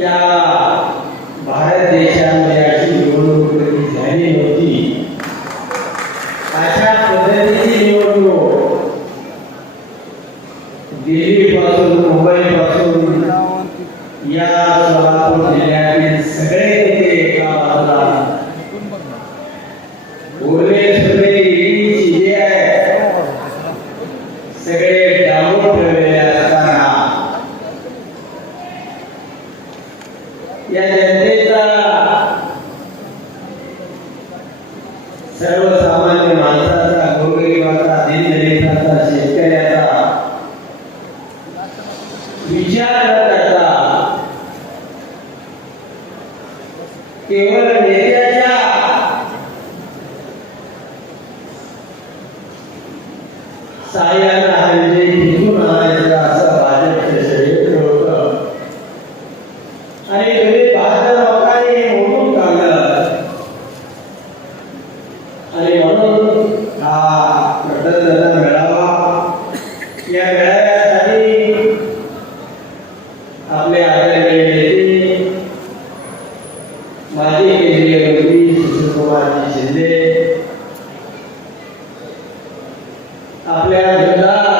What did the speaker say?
e a विचार न करता केवळ नेत्याच्या साह्यानं हा विजय निघून आणायचा असा षडयंत्र होत आणि गरीब लोकांनी हे मोठून आणि म्हणून हा प्रबंधन मिळावा या vai